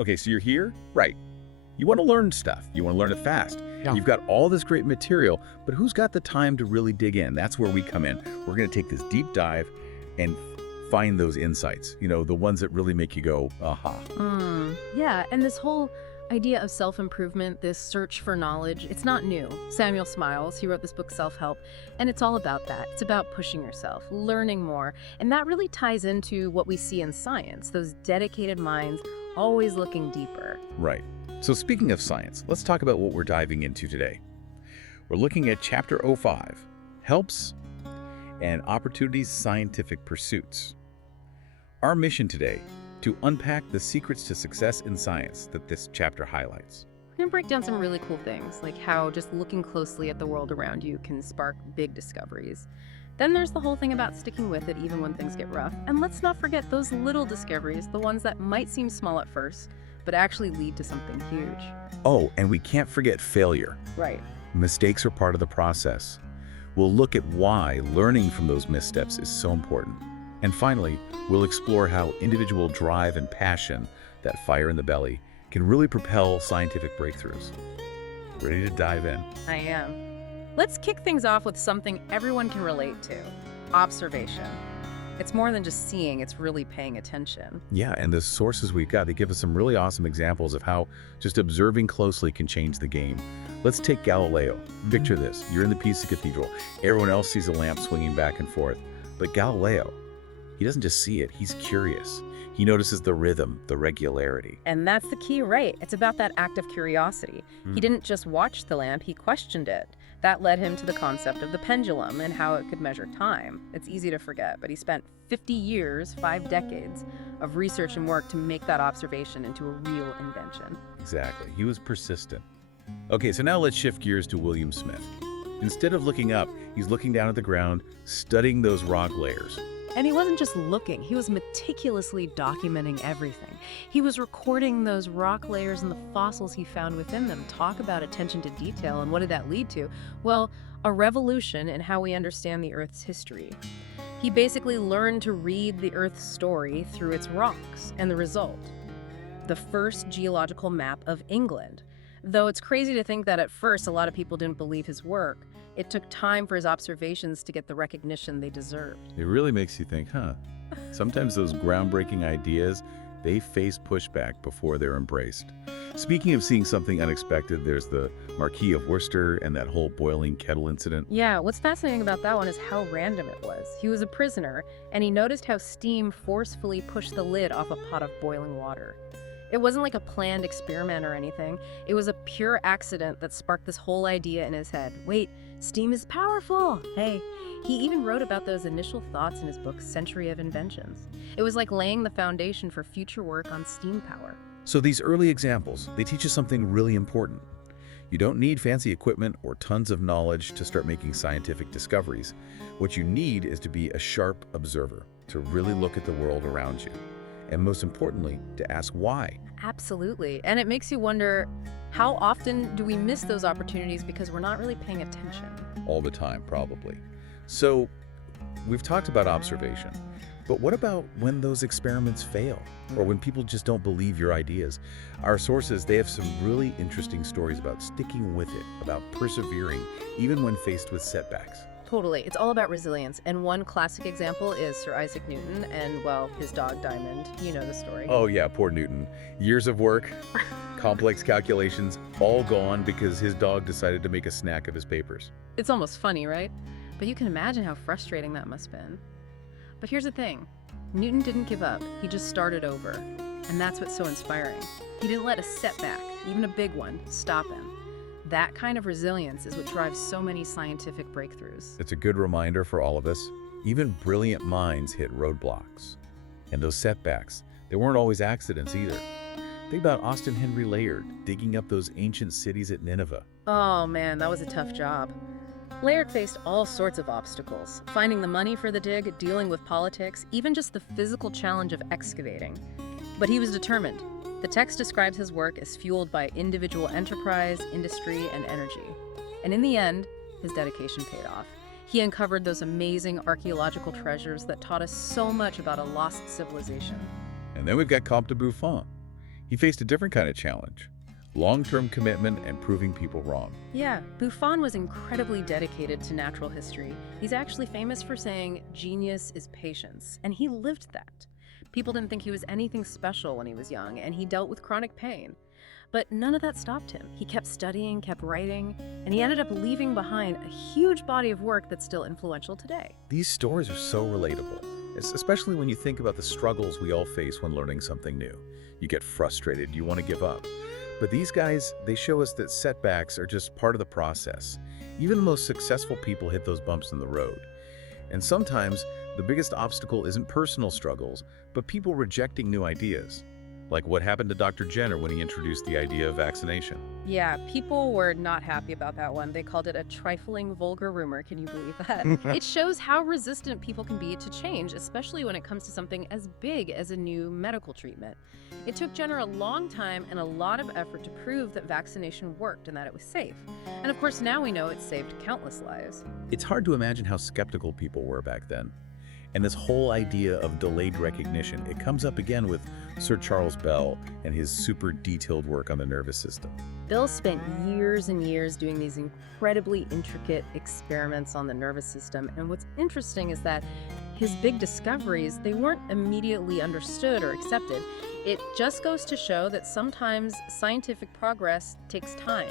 Okay, so you're here? Right. You want to learn stuff. You want to learn it fast. Yeah. You've got all this great material, but who's got the time to really dig in? That's where we come in. We're going to take this deep dive and find those insights, the ones that really make you go, aha. Yeah, and this whole idea of self-improvement, this search for knowledge, it's not new. Samuel Smiles, he wrote this book, Self-Help, and it's all about that. It's about pushing yourself, learning more, and that really ties into what we see in science, those dedicated minds always looking deeper. Right. So speaking of science, let's talk about what we're diving into today. We're looking at Chapter 05, Helps and Opportunities Scientific Pursuits. Our mission today, to unpack the secrets to success in science that this chapter highlights. We're going to break down some really cool things, like how just looking closely at the world around you can spark big discoveries. Then there's the whole thing about sticking with it even when things get rough. And let's not forget those little discoveries, the ones that might seem small at first, but actually lead to something huge. Oh, and we can't forget failure. Right. Mistakes are part of the process. We'll look at why learning from those missteps is so important. And finally, we'll explore how individual drive and passion, that fire in the belly, can really propel scientific breakthroughs. Ready to dive in? I am. Let's kick things off with something everyone can relate to: observation. It's more than just seeing, it's really paying attention. Yeah, and the sources we've got, they give us some really awesome examples of how just observing closely can change the game. Let's take Galileo. Picture this. You're in the Pisa Cathedral. Everyone else sees a lamp swinging back and forth. But Galileo, he doesn't just see it, he's curious. He notices the rhythm, the regularity. And that's the key, right? It's about that act of curiosity. He didn't just watch the lamp, he questioned it. That led him to the concept of the pendulum and how it could measure time. It's easy to forget, but he spent 50 years, 5 decades, of research and work to make that observation into a real invention. Exactly. He was persistent. Okay, so now let's shift gears to William Smith. Instead of looking up, he's looking down at the ground, studying those rock layers. And he wasn't just looking, he was meticulously documenting everything. He was recording those rock layers and the fossils he found within them. Talk about attention to detail, and what did that lead to? Well, a revolution in how we understand the Earth's history. He basically learned to read the Earth's story through its rocks, and the result: the first geological map of England. Though it's crazy to think that at first a lot of people didn't believe his work, it took time for his observations to get the recognition they deserved. It really makes you think, sometimes those groundbreaking ideas, they face pushback before they're embraced. Speaking of seeing something unexpected, there's the Marquis of Worcester and that whole boiling kettle incident. Yeah, what's fascinating about that one is how random it was. He was a prisoner, and he noticed how steam forcefully pushed the lid off a pot of boiling water. It wasn't like a planned experiment or anything. It was a pure accident that sparked this whole idea in his head. Wait, steam is powerful! Hey, he even wrote about those initial thoughts in his book, Century of Inventions. It was like laying the foundation for future work on steam power. So these early examples, they teach us something really important. You don't need fancy equipment or tons of knowledge to start making scientific discoveries. What you need is to be a sharp observer, to really look at the world around you. And most importantly, to ask why. Absolutely. And it makes you wonder, how often do we miss those opportunities because we're not really paying attention? All the time, probably. So, we've talked about observation, but what about when those experiments fail? Or when people just don't believe your ideas? Our sources, they have some really interesting stories about sticking with it, about persevering, even when faced with setbacks. Totally. It's all about resilience. And one classic example is Sir Isaac Newton and, well, his dog Diamond. You know the story. Oh yeah, poor Newton. Years of work, complex calculations, all gone because his dog decided to make a snack of his papers. It's almost funny, right? But you can imagine how frustrating that must have been. But here's the thing. Newton didn't give up. He just started over. And that's what's so inspiring. He didn't let a setback, even a big one, stop him. That kind of resilience is what drives so many scientific breakthroughs. It's a good reminder for all of us. Even brilliant minds hit roadblocks. And those setbacks, they weren't always accidents either. Think about Austin Henry Layard digging up those ancient cities at Nineveh. Oh man, that was a tough job. Layard faced all sorts of obstacles, finding the money for the dig, dealing with politics, even just the physical challenge of excavating. But he was determined. The text describes his work as fueled by individual enterprise, industry, and energy. And in the end, his dedication paid off. He uncovered those amazing archaeological treasures that taught us so much about a lost civilization. And then we've got Comte de Buffon. He faced a different kind of challenge: long-term commitment and proving people wrong. Yeah, Buffon was incredibly dedicated to natural history. He's actually famous for saying, "Genius is patience," and he lived that. People didn't think he was anything special when he was young, and he dealt with chronic pain. But none of that stopped him. He kept studying, kept writing, and he ended up leaving behind a huge body of work that's still influential today. These stories are so relatable, especially when you think about the struggles we all face when learning something new. You get frustrated, you want to give up. But these guys, they show us that setbacks are just part of the process. Even the most successful people hit those bumps in the road. And sometimes, the biggest obstacle isn't personal struggles, but people rejecting new ideas. Like what happened to Dr. Jenner when he introduced the idea of vaccination. Yeah, people were not happy about that one. They called it a trifling, vulgar rumor. Can you believe that? It shows how resistant people can be to change, especially when it comes to something as big as a new medical treatment. It took Jenner a long time and a lot of effort to prove that vaccination worked and that it was safe. And of course, now we know it saved countless lives. It's hard to imagine how skeptical people were back then. And this whole idea of delayed recognition, it comes up again with Sir Charles Bell and his super detailed work on the nervous system. Bill spent years and years doing these incredibly intricate experiments on the nervous system. And what's interesting is that his big discoveries, they weren't immediately understood or accepted. It just goes to show that sometimes scientific progress takes time.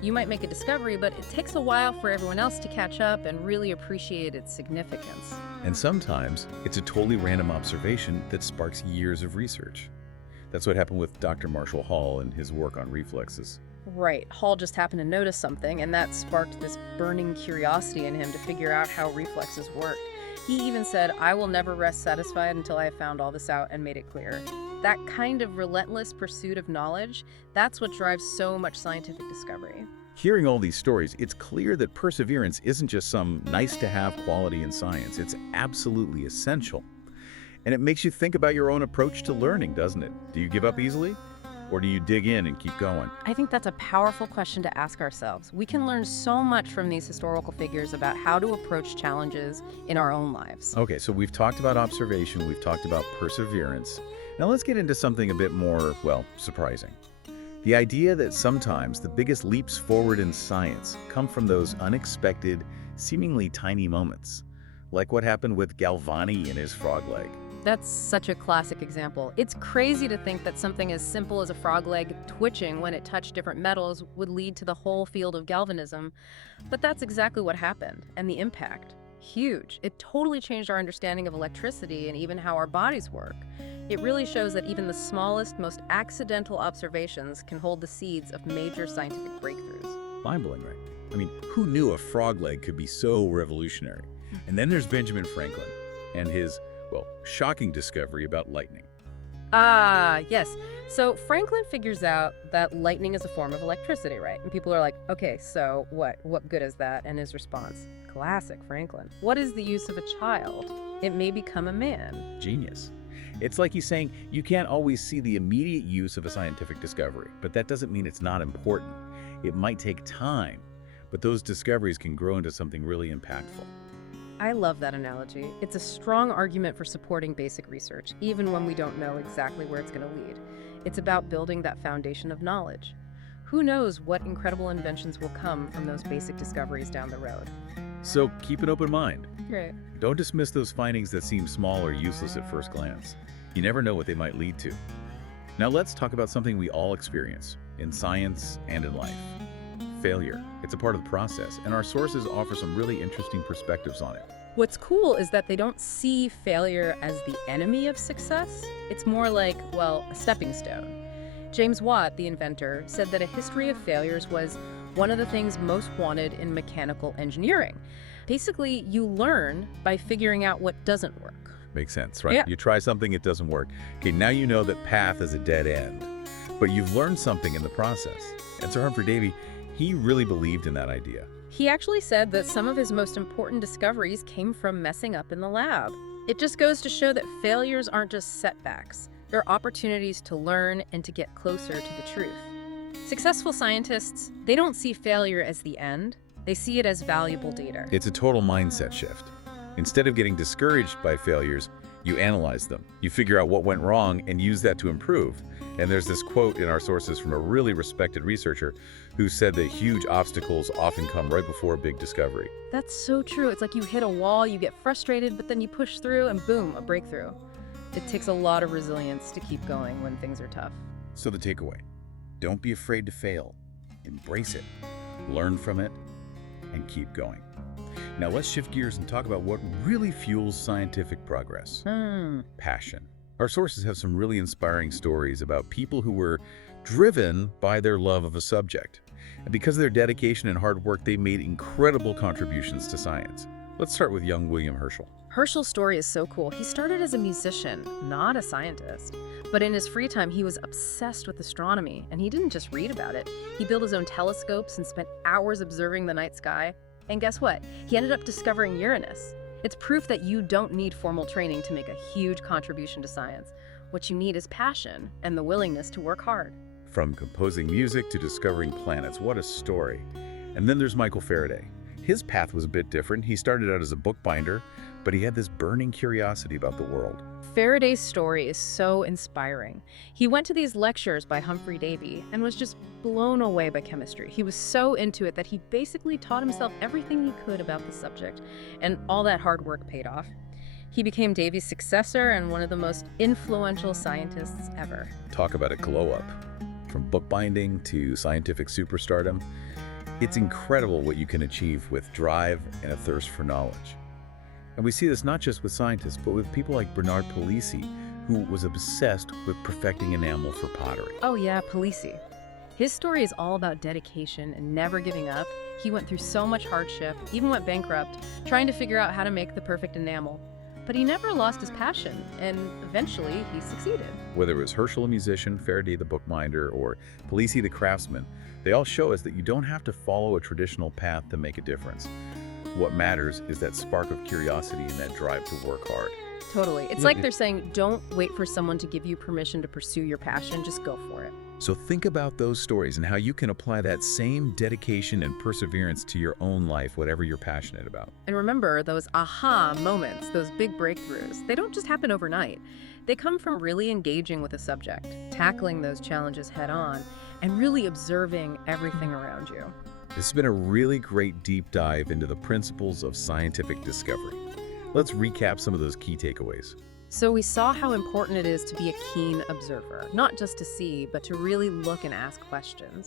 You might make a discovery, but it takes a while for everyone else to catch up and really appreciate its significance. And sometimes it's a totally random observation that sparks years of research. That's what happened with Dr. Marshall Hall and his work on reflexes. Right, Hall just happened to notice something, and that sparked this burning curiosity in him to figure out how reflexes worked. He even said, "I will never rest satisfied until I have found all this out and made it clear." That kind of relentless pursuit of knowledge, that's what drives so much scientific discovery. Hearing all these stories, it's clear that perseverance isn't just some nice-to-have quality in science. It's absolutely essential. And it makes you think about your own approach to learning, doesn't it? Do you give up easily? Or do you dig in and keep going? I think that's a powerful question to ask ourselves. We can learn so much from these historical figures about how to approach challenges in our own lives. Okay, so we've talked about observation, we've talked about perseverance. Now let's get into something a bit more, well, surprising. The idea that sometimes the biggest leaps forward in science come from those unexpected, seemingly tiny moments, like what happened with Galvani and his frog leg. That's such a classic example. It's crazy to think that something as simple as a frog leg twitching when it touched different metals would lead to the whole field of galvanism. But that's exactly what happened, and the impact. Huge. It totally changed our understanding of electricity and even how our bodies work. It really shows that even the smallest, most accidental observations can hold the seeds of major scientific breakthroughs. Mind-blowing, right? I mean, who knew a frog leg could be so revolutionary? And then there's Benjamin Franklin and his, well, shocking discovery about lightning. Ah, yes. So Franklin figures out that lightning is a form of electricity, right? And people are like, okay, so what? What good is that? And his response, classic Franklin. What is the use of a child? It may become a man. Genius. It's like he's saying you can't always see the immediate use of a scientific discovery, but that doesn't mean it's not important. It might take time, but those discoveries can grow into something really impactful. I love that analogy. It's a strong argument for supporting basic research, even when we don't know exactly where it's going to lead. It's about building that foundation of knowledge. Who knows what incredible inventions will come from those basic discoveries down the road. So keep an open mind. Great. Don't dismiss those findings that seem small or useless at first glance. You never know what they might lead to. Now let's talk about something we all experience, in science and in life. Failure. It's a part of the process, and our sources offer some really interesting perspectives on it. What's cool is that they don't see failure as the enemy of success. It's more like, well, a stepping stone. James Watt, the inventor, said that a history of failures was one of the things most wanted in mechanical engineering. Basically, you learn by figuring out what doesn't work. Makes sense, right? Yeah. You try something, it doesn't work. Okay, now you know that path is a dead end, but you've learned something in the process. And Sir Humphrey Davy, he really believed in that idea. He actually said that some of his most important discoveries came from messing up in the lab. It just goes to show that failures aren't just setbacks. They're opportunities to learn and to get closer to the truth. Successful scientists, they don't see failure as the end. They see it as valuable data. It's a total mindset shift. Instead of getting discouraged by failures, You analyze them, you figure out what went wrong and use that to improve. And there's this quote in our sources from a really respected researcher who said that huge obstacles often come right before a big discovery. That's so true. It's like you hit a wall, you get frustrated, but then you push through and boom, a breakthrough. It takes a lot of resilience to keep going when things are tough. So the takeaway, don't be afraid to fail. Embrace it, learn from it, and keep going. Now let's shift gears and talk about what really fuels scientific progress. Passion. Our sources have some really inspiring stories about people who were driven by their love of a subject. And because of their dedication and hard work, they made incredible contributions to science. Let's start with young William Herschel. Herschel's story is so cool. He started as a musician, not a scientist. But in his free time, he was obsessed with astronomy, and he didn't just read about it. He built his own telescopes and spent hours observing the night sky. And guess what? He ended up discovering Uranus. It's proof that you don't need formal training to make a huge contribution to science. What you need is passion and the willingness to work hard. From composing music to discovering planets, what a story. And then there's Michael Faraday. His path was a bit different. He started out as a bookbinder, but he had this burning curiosity about the world. Faraday's story is so inspiring. He went to these lectures by Humphrey Davy and was just blown away by chemistry. He was so into it that he basically taught himself everything he could about the subject, and all that hard work paid off. He became Davy's successor and one of the most influential scientists ever. Talk about a glow up. From bookbinding to scientific superstardom, it's incredible what you can achieve with drive and a thirst for knowledge. And we see this not just with scientists, but with people like Bernard Palissy, who was obsessed with perfecting enamel for pottery. Oh yeah, Palissy. His story is all about dedication and never giving up. He went through so much hardship, even went bankrupt, trying to figure out how to make the perfect enamel. But he never lost his passion, and eventually he succeeded. Whether it was Herschel, a musician, Faraday, the bookbinder, or Palissy, the craftsman, they all show us that you don't have to follow a traditional path to make a difference. What matters is that spark of curiosity and that drive to work hard. Totally. It's like they're saying, don't wait for someone to give you permission to pursue your passion, just go for it. So think about those stories and how you can apply that same dedication and perseverance to your own life, whatever you're passionate about. And remember, those aha moments, those big breakthroughs, they don't just happen overnight. They come from really engaging with a subject, tackling those challenges head on, and really observing everything around you. This has been a really great deep dive into the principles of scientific discovery. Let's recap some of those key takeaways. So we saw how important it is to be a keen observer, not just to see, but to really look and ask questions.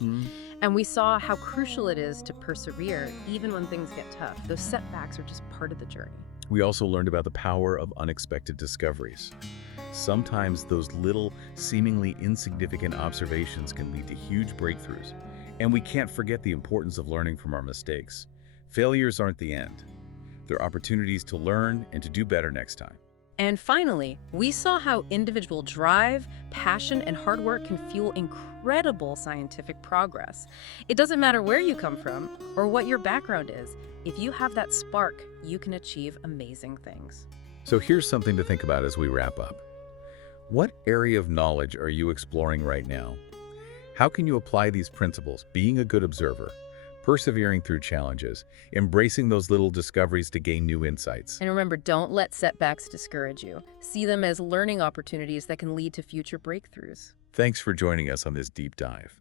And we saw how crucial it is to persevere even when things get tough. Those setbacks are just part of the journey. We also learned about the power of unexpected discoveries. Sometimes those little, seemingly insignificant observations can lead to huge breakthroughs. And we can't forget the importance of learning from our mistakes. Failures aren't the end. They're opportunities to learn and to do better next time. And finally, we saw how individual drive, passion, and hard work can fuel incredible scientific progress. It doesn't matter where you come from or what your background is. If you have that spark, you can achieve amazing things. So here's something to think about as we wrap up. What area of knowledge are you exploring right now? How can you apply these principles, being a good observer, persevering through challenges, embracing those little discoveries to gain new insights? And remember, don't let setbacks discourage you. See them as learning opportunities that can lead to future breakthroughs. Thanks for joining us on this deep dive.